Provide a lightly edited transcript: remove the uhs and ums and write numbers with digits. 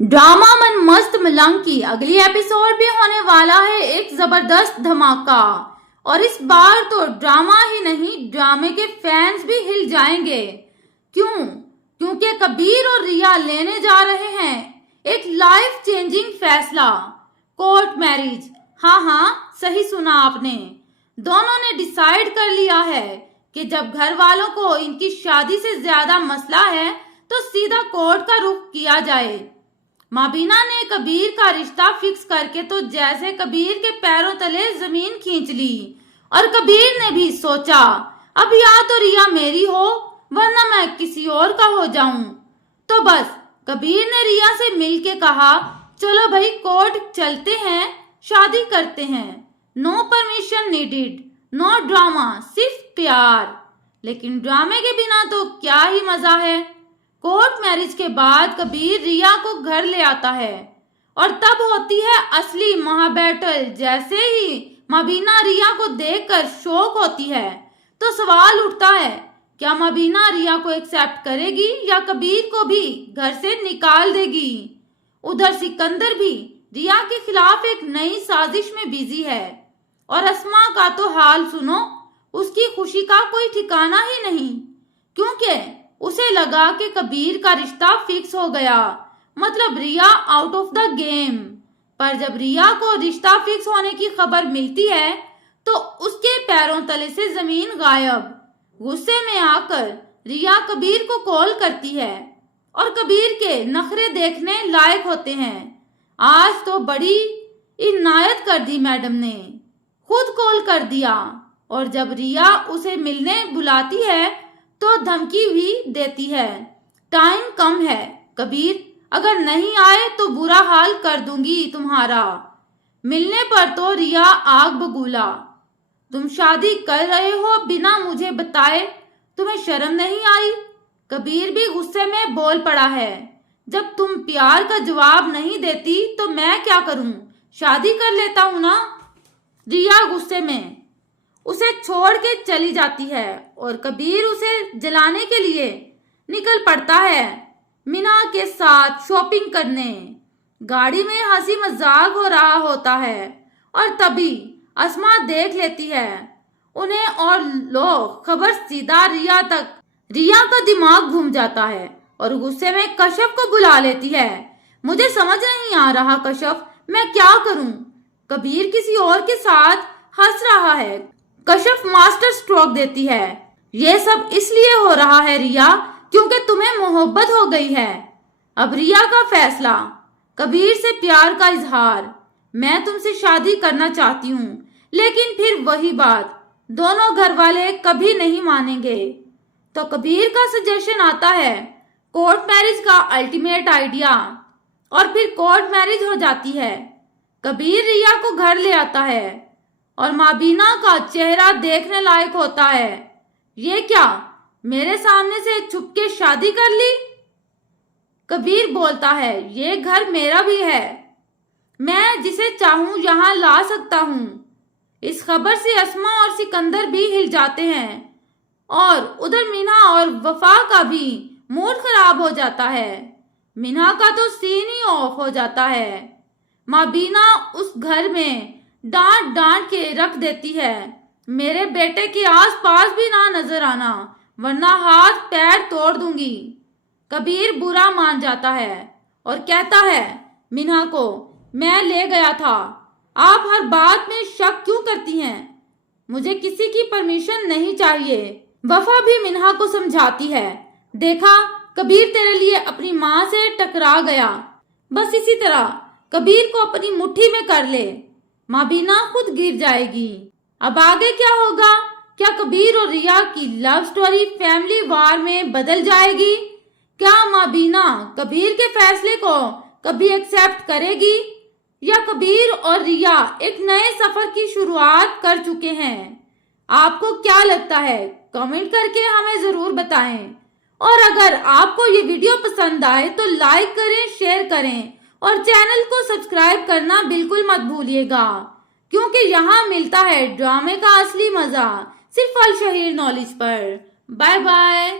Drama मन मस्त मलंग की अगली एपिसोड भी होने वाला है एक जबरदस्त धमाका। और इस बार तो ड्रामा ही नहीं, ड्रामे के फैंस भी हिल जाएंगे। क्यों? क्योंकि कबीर और रिया लेने जा रहे हैं एक लाइफ चेंजिंग फैसला, कोर्ट मैरिज। हाँ, सही सुना आपने। दोनों ने डिसाइड कर लिया है कि जब घर वालों को इनकी शादी से ज्यादा मसला है तो सीधा कोर्ट का रुख किया जाए। माबीना ने कबीर का रिश्ता फिक्स करके तो जैसे कबीर के पैरों तले जमीन खींच ली। और कबीर ने भी सोचा, अब या तो रिया मेरी हो वरना मैं किसी और का हो जाऊं। तो बस कबीर ने रिया से मिलके कहा, चलो भाई कोर्ट चलते हैं, शादी करते हैं। No permission needed, no drama, सिर्फ प्यार। लेकिन ड्रामे के बिना तो क्या ही मजा है। कोर्ट मैरिज के बाद कबीर रिया को घर ले आता है और तब होती है असली महाबैटल। जैसे ही मबीना रिया को देखकर शॉक होती है तो सवाल उठता है, क्या मबीना रिया को एक्सेप्ट करेगी या कबीर को भी घर से निकाल देगी। उधर सिकंदर भी रिया के खिलाफ एक नई साजिश में बिजी है। और अस्मा का तो हाल सुनो, उसकी खुशी का कोई ठिकाना ही नहीं, क्योंकि उसे लगा कि कबीर का रिश्ता फिक्स हो गया, मतलब रिया आउट ऑफ द गेम। पर जब रिया को रिश्ता फिक्स होने की खबर मिलती है तो उसके पैरों तले से जमीन गायब। गुस्से में आकर रिया कबीर को कॉल करती है और कबीर के नखरे देखने लायक होते हैं। आज तो बड़ी इनायत कर दी मैडम ने, खुद कॉल कर दिया। और जब रिया उसे मिलने बुलाती है तो धमकी भी देती है, टाइम कम है कबीर, अगर नहीं आए तो बुरा हाल कर दूंगी तुम्हारा। मिलने पर तो रिया आग बबूला, तुम शादी कर रहे हो बिना मुझे बताए, तुम्हें शर्म नहीं आई। कबीर भी गुस्से में बोल पड़ा है, जब तुम प्यार का जवाब नहीं देती तो मैं क्या करूं, शादी कर लेता हूं ना। रिया गुस्से में उसे छोड़ के चली जाती है और कबीर उसे जलाने के लिए निकल पड़ता है मीना के साथ शॉपिंग करने। गाड़ी में हंसी मजाक हो रहा होता है और तभी अस्मा देख लेती है उन्हें और लोग खबर सीधा रिया तक। रिया का दिमाग घूम जाता है और गुस्से में कश्यप को बुला लेती है। मुझे समझ नहीं आ रहा कश्यप, मैं क्या करूं। कबीर किसी और के साथ हंस रहा है। कश्यप मास्टर स्ट्रोक देती है, ये सब इसलिए हो रहा है रिया क्योंकि तुम्हें मोहब्बत हो गई है। अब रिया का फैसला, कबीर से प्यार का इजहार, मैं तुमसे शादी करना चाहती हूँ। लेकिन फिर वही बात, दोनों घर वाले कभी नहीं मानेंगे। तो कबीर का सजेशन आता है कोर्ट मैरिज का अल्टीमेट आइडिया। और फिर कोर्ट मैरिज हो जाती है। कबीर रिया को घर ले आता है और माबीना का चेहरा देखने लायक होता है। ये क्या, मेरे सामने से छुप के शादी कर ली। कबीर बोलता है, ये घर मेरा भी है, मैं जिसे चाहूं यहाँ ला सकता हूँ। इस खबर से अस्मा और सिकंदर भी हिल जाते हैं और उधर मीना और वफा का भी मूड खराब हो जाता है। मीना का तो सीन ही ऑफ हो जाता है। माबीना उस घर में डांट डांट के रख देती है, मेरे बेटे के आस पास भी ना नजर आना वरना हाथ पैर तोड़ दूंगी। कबीर बुरा मान जाता है और कहता है मीना को, मैं ले गया था, आप हर बात में शक क्यों करती हैं, मुझे किसी की परमिशन नहीं चाहिए। वफा भी मीना को समझाती है, देखा कबीर तेरे लिए अपनी माँ से टकरा गया, बस इसी तरह कबीर को अपनी मुट्ठी में कर ले, माबीना खुद गिर जाएगी। अब आगे क्या होगा? क्या कबीर और रिया की लव स्टोरी फैमिली वार में बदल जाएगी? क्या माबीना कबीर के फैसले को कभी एक्सेप्ट करेगी या कबीर और रिया एक नए सफर की शुरुआत कर चुके हैं? आपको क्या लगता है? कमेंट करके हमें जरूर बताएं। और अगर आपको ये वीडियो पसंद आए तो लाइक करें, शेयर करें और चैनल को सब्सक्राइब करना बिल्कुल मत भूलिएगा, क्योंकि यहाँ मिलता है ड्रामे का असली मजा सिर्फ अल शहीर नॉलेज पर। Bye bye.